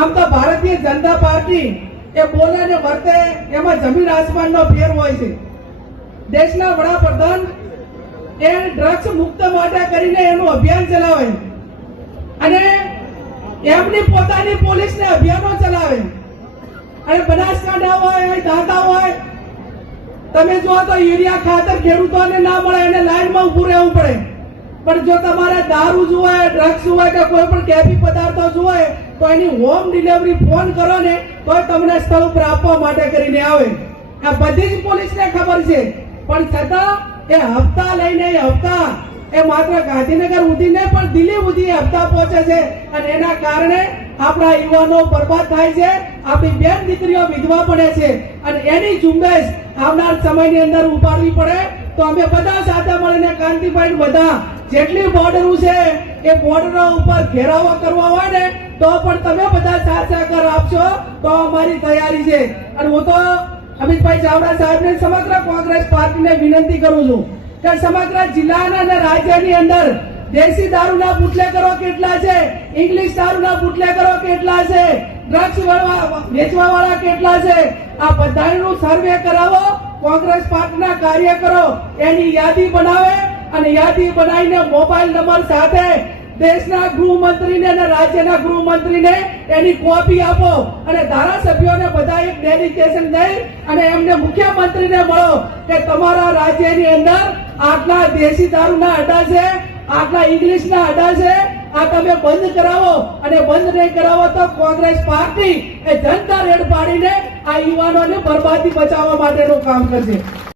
આમ તો ભારતીય જનતા પાર્ટી એ બોલે ને વર્તે એમાં જમીન આસમાનનો ફેર હોય છે. દેશના વડાપ્રધાન એ ડ્રગ્સ મુક્ત માટે કરીને એનું અભિયાન ચલાવે અને એમની પોતાની પોલીસને અભિયાનો ચલાવે અને બનાસકાંઠા હોય દાંતા હોય તમે જો તો યુરિયા ખાતર ખેડૂતોને ના મળે એને લાઈનમાં ઉભું રહેવું પડે. પણ જો તમારે દારૂ જોવે ડ્રગ્સ જોવે કે કોઈ પણ કેફી પદાર્થો જોવે તો એની હોમ ડિલિવરી ફોન કરો ને તો તમને સ્થળ ઉપર આપવા માટે કરીને આવે. આ બધી જ પોલીસને ખબર છે પણ છતાં એ હપ્તા લઈને હપ્તા એ માત્ર ગાંધીનગર સુધી ને પણ દિલ્હી સુધી હપ્તા પહોંચે છે અને એના કારણે આપણા યુવાનો બરબાદ થાય છે, આપણી બેન દીકરીઓ વિધવા પડે છે અને એની ઝુંબેશ આવનાર સમયની અંદર ઉપાડવી પડે. તો અમે બધા સાથે મળીને કાંતિભાઈ બધા જેટલી બોર્ડરો છે એ બોર્ડરો ઉપર ઘેરાવો કરવા હોય ને તો પણ તમે બધા સાથ સહકાર આપશો તો અમારી તૈયારી છે. અને હું તો અમિતભાઈ ચાવડા સાહેબને સમગ્ર કોંગ્રેસ પાર્ટીને વિનંતી કરું છું કે સમગ્ર જિલ્લાના અને રાજ્યની અંદર દેશી દારૂના બુટલેગરો કેટલા છે, ઇંગ્લિશ દારૂના બુટલેગરો કેટલા છે, ડ્રગ્સ વેચવા વાળા કેટલા છે, આ બધાનું સર્વે કરાવો. કોંગ્રેસ પાર્ટીના કાર્યકરો એની યાદી બનાવે અને યાદી બનાવીને મોબાઈલ નંબર સાથે દેશના ગૃહમંત્રીને અને રાજ્યના ગૃહમંત્રીને એની કોપી આપો અને ધારાસભ્યોને બધા એક ડેલિગેશન દઈ અને એમને મુખ્યમંત્રીને મળો કે તમારા રાજ્યની અંદર આટલા દેશી દારૂના અડ્ડા છે, આટલા ઇંગ્લિશના અડ્ડા છે, આ તમે બંધ કરાવો અને બંધ નહીં કરાવો તો કોંગ્રેસ પાર્ટી એ જનતા રેડ પાડીને આ યુવાનોને બરબાદી બચાવવા માટેનું કામ કરશે.